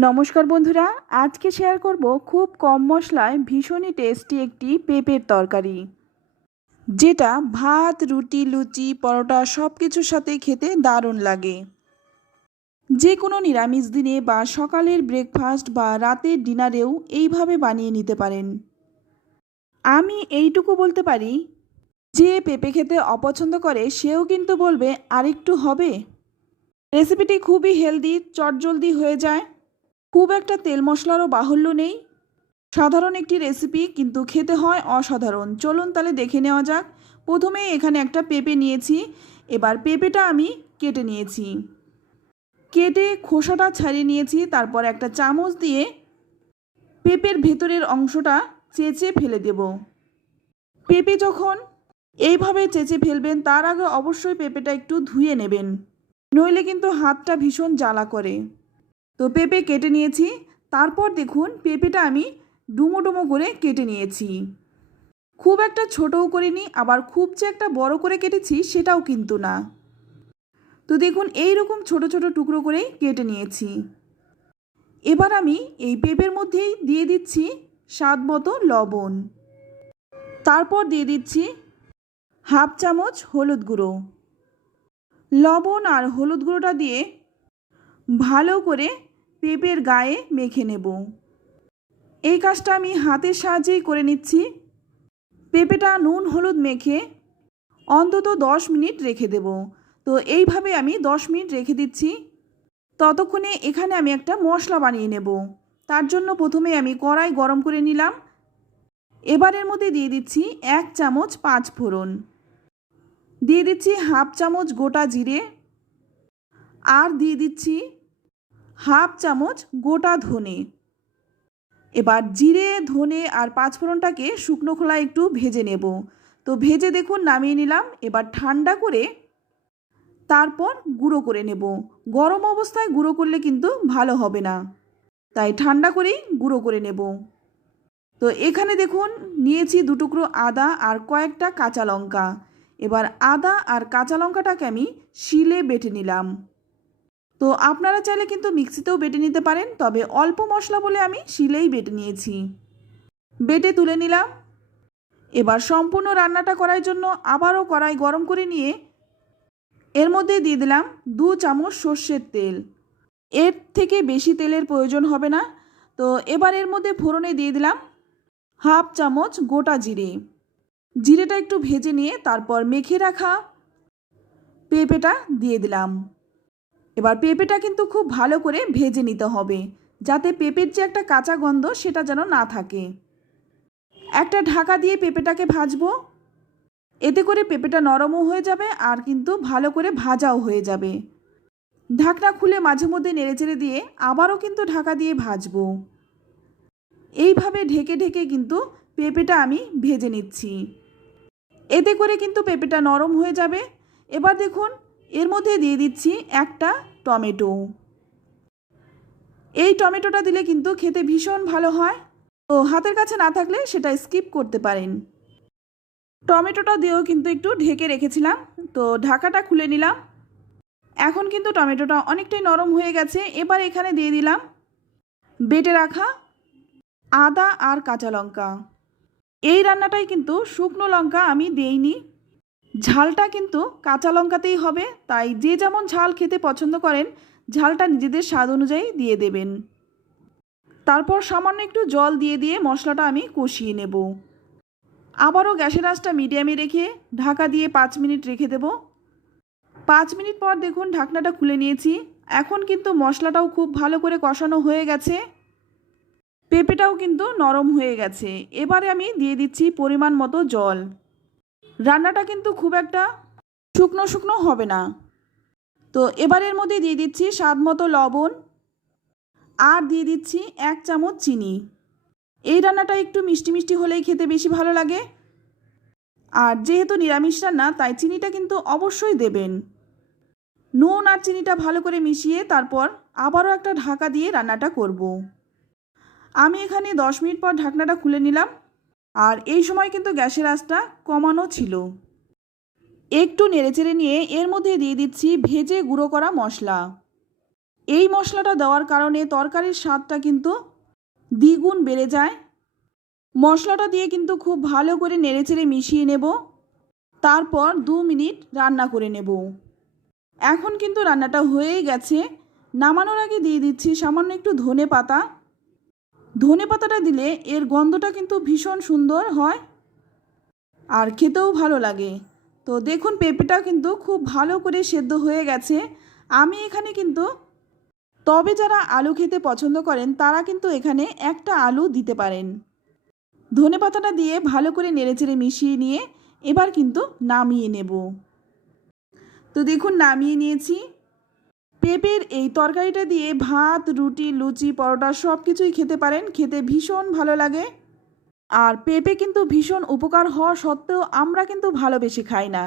নমস্কার বন্ধুরা, আজকে শেয়ার করব খুব কম মশলায় ভীষণই টেস্টি একটি পেঁপের তরকারি। যেটা ভাত, রুটি, লুচি, পরোটা সব কিছুর সাথে খেতে দারুণ লাগে। যে কোনো নিরামিষ দিনে বা সকালের ব্রেকফাস্ট বা রাতের ডিনারেও এইভাবে বানিয়ে নিতে পারেন। আমি এইটুকু বলতে পারি, যে পেঁপে খেতে অপছন্দ করে সেও কিন্তু বলবে, আরেকটু হবে? রেসিপিটি খুবই হেলদি চটজলদি হয়ে যায়। খুব একটা তেল মশলারও বাহুল্য নেই। সাধারণ একটি রেসিপি কিন্তু খেতে হয় অসাধারণ। চলুন তাহলে দেখে নেওয়া যাক। প্রথমে এখানে একটা পেঁপে নিয়েছি। এবার পেঁপেটা আমি কেটে নিয়েছি। কেটে খোসাটা ছাড়িয়ে নিয়েছি। তারপর একটা চামচ দিয়ে পেঁপের ভেতরের অংশটা চেঁচে ফেলে দেব। পেঁপে যখন এইভাবে চেঁচে ফেলবেন, তার আগে অবশ্যই পেঁপেটা একটু ধুয়ে নেবেন। নইলে কিন্তু হাতটা ভীষণ জ্বালা করে। তো পেঁপে কেটে নিয়েছি। তারপর দেখুন, পেঁপেটা আমি ডুমো ডুমো করে কেটে নিয়েছি। খুব একটা ছোটও করিনি, আবার খুব যে একটা বড় করে কেটেছি সেটাও কিন্তু না। তো দেখুন এই রকম ছোট ছোট টুকরো করেই কেটে নিয়েছি। এবার আমি এই পেঁপের মধ্যেই দিয়ে দিচ্ছি স্বাদ মতো লবণ। তারপর দিয়ে দিচ্ছি হাফ চামচ হলুদ গুঁড়ো। লবণ আর হলুদ গুঁড়োটা দিয়ে ভালো করে পেঁপের গায়ে মেখে নেব। এই কাজটা আমি হাতের সাহায্যেই করে নিচ্ছি। পেঁপেটা নুন হলুদ মেখে অন্তত দশ মিনিট রেখে দেব। তো এইভাবে আমি দশ মিনিট রেখে দিচ্ছি। ততক্ষণে এখানে আমি একটা মশলা বানিয়ে নেব। তার জন্য প্রথমে আমি কড়াই গরম করে নিলাম। এবারের মধ্যে দিয়ে দিচ্ছি এক চামচ পাঁচ ফোড়ন। দিয়ে দিচ্ছি হাফ চামচ গোটা জিরে। আর দিয়ে দিচ্ছি হাফ চামচ গোটা ধনে। এবার জিরে, ধনে আর পাঁচফোড়নটাকে শুকনো খোলায় একটু ভেজে নেব। তো ভেজে দেখুন নামিয়ে নিলাম। এবার ঠান্ডা করে তারপর গুঁড়ো করে নেব। গরম অবস্থায় গুঁড়ো করলে কিন্তু ভালো হবে না। তাই ঠান্ডা করেই গুঁড়ো করে নেব। তো এখানে দেখুন নিয়েছি দুটুকরো আদা আর কয়েকটা কাঁচা লঙ্কা। এবার আদা আর কাঁচা লঙ্কাটাকে আমি শিলে বেটে নিলাম। তো আপনারা চাইলে কিন্তু মিক্সিতেও বেটে নিতে পারেন, তবে অল্প মশলা বলে আমি শিলেই বেটে নিয়েছি। বেটে তুলে নিলাম। এবার সম্পূর্ণ রান্নাটা করার জন্য আবারও কড়াই গরম করে নিয়ে এর মধ্যে দিয়ে দিলাম দু চামচ সর্ষের তেল। এর থেকে বেশি তেলের প্রয়োজন হবে না। তো এবার এর মধ্যে ফোড়নে দিয়ে দিলাম হাফ চামচ গোটা জিরে। জিরেটা একটু ভেজে নিয়ে তারপর মেখে রাখা পেঁপেটা দিয়ে দিলাম। এবার পেঁপেটা কিন্তু খুব ভালো করে ভেজে নিতে হবে, যাতে পেঁপের যে একটা কাঁচা গন্ধ সেটা যেন না থাকে। একটা ঢাকা দিয়ে পেঁপেটাকে ভাজবো। এতে করে পেঁপেটা নরমও হয়ে যাবে আর কিন্তু ভালো করে ভাজাও হয়ে যাবে। ঢাকনা খুলে মাঝে মধ্যে নেড়েচেড়ে দিয়ে আবারও কিন্তু ঢাকা দিয়ে ভাজবো। এইভাবে ঢেকে ঢেকে কিন্তু পেঁপেটা আমি ভেজে নিচ্ছি। এতে করে কিন্তু পেঁপেটা নরম হয়ে যাবে। এবার দেখুন এর মধ্যে দিয়ে দিচ্ছি একটা টমেটো। এই টমেটোটা দিলে কিন্তু খেতে ভীষণ ভালো হয়। তো হাতের কাছে না থাকলে সেটা স্কিপ করতে পারেন। টমেটোটা দিয়েও কিন্তু একটু ঢেকে রেখেছিলাম। তো ঢাকাটা খুলে নিলাম। এখন কিন্তু টমেটোটা অনেকটাই নরম হয়ে গেছে। এবার এখানে দিয়ে দিলাম বেটে রাখা আদা আর কাঁচা লঙ্কা। এই রান্নাটাই কিন্তু শুকনো লঙ্কা আমি দেইনি। ঝালটা কিন্তু কাঁচা লঙ্কাতেই হবে, তাই যে যেমন ঝাল খেতে পছন্দ করেন, ঝালটা নিজেদের স্বাদ অনুযায়ী দিয়ে দেবেন। তারপর সামান্য একটু জল দিয়ে দিয়ে মশলাটা আমি কষিয়ে নেব। আবারও গ্যাসের আঁচটা মিডিয়ামে রেখে ঢাকা দিয়ে পাঁচ মিনিট রেখে দেব। পাঁচ মিনিট পর দেখুন ঢাকনাটা খুলে নিয়েছি। এখন কিন্তু মশলাটাও খুব ভালো করে কষানো হয়ে গেছে। পেঁপেটাও কিন্তু নরম হয়ে গেছে। এবারে আমি দিয়ে দিচ্ছি পরিমাণ মতো জল। রান্নাটা কিন্তু খুব একটা শুকনো শুকনো হবে না। তো এবারের মধ্যে দিয়ে দিচ্ছি স্বাদ মতো লবণ আর দিয়ে দিচ্ছি এক চামচ চিনি। এই রান্নাটা একটু মিষ্টি মিষ্টি হলেই খেতে বেশি ভালো লাগে। আর যেহেতু নিরামিষ রান্না, তাই চিনিটা কিন্তু অবশ্যই দেবেন। নুন আর চিনিটা ভালো করে মিশিয়ে তারপর আবারও একটা ঢাকা দিয়ে রান্নাটা করব। আমি এখানে দশ মিনিট পর ঢাকনাটা খুলে নিলাম। আর এই সময় কিন্তু গ্যাসের আঁচটা কমানো ছিল। একটু নেড়েচেড়ে নিয়ে এর মধ্যে দিয়ে দিচ্ছি ভেজে গুঁড়ো করা মশলা। এই মশলাটা দেওয়ার কারণে তরকারির স্বাদটা কিন্তু দ্বিগুণ বেড়ে যায়। মশলাটা দিয়ে কিন্তু খুব ভালো করে নেড়েচেড়ে মিশিয়ে নেব। তারপর দু মিনিট রান্না করে নেব। এখন কিন্তু রান্নাটা হয়েই গেছে। নামানোর আগে দিয়ে দিচ্ছি সামান্য একটু ধনে পাতা। ধনে পাতাটা দিলে এর গন্ধটা কিন্তু ভীষণ সুন্দর হয় আর খেতেও ভালো লাগে। তো দেখুন পেঁপেটা কিন্তু খুব ভালো করে সেদ্ধ হয়ে গেছে। আমি এখানে কিন্তু তবে যারা আলু খেতে পছন্দ করেন, তারা কিন্তু এখানে একটা আলু দিতে পারেন। ধনে পাতাটা দিয়ে ভালো করে নেড়েচেড়ে মিশিয়ে নিয়ে এবার কিন্তু নামিয়ে নেব। তো দেখুন নামিয়ে নিয়েছি। পেঁপের এই তরকারিটা দিয়ে ভাত, রুটি, লুচি, পরোটা সব কিছুই খেতে পারেন, খেতে ভীষণ ভালো লাগে। আর পেঁপে কিন্তু ভীষণ উপকার হওয়া সত্ত্বেও আমরা কিন্তু ভালোবেসে খাই না।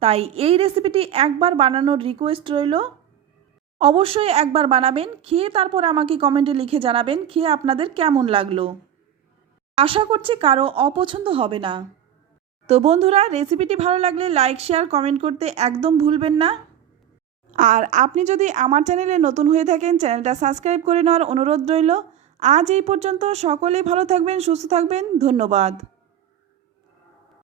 তাই এই রেসিপিটি একবার বানানোর রিকোয়েস্ট রইল। অবশ্যই একবার বানাবেন, খেয়ে তারপর আমাকে কমেন্টে লিখে জানাবেন, খেয়ে আপনাদের কেমন লাগল। আশা করছি কারও অপছন্দ হবে না। তো বন্ধুরা, রেসিপিটি ভালো লাগলে লাইক, শেয়ার, কমেন্ট করতে একদম ভুলবেন না। আর আপনি যদি আমার চ্যানেলে নতুন হয়ে থাকেন, চ্যানেলটা সাবস্ক্রাইব করে নেওয়ার অনুরোধ রইল। আজ এই পর্যন্ত সকলেই ভালো থাকবেন, সুস্থ থাকবেন। ধন্যবাদ।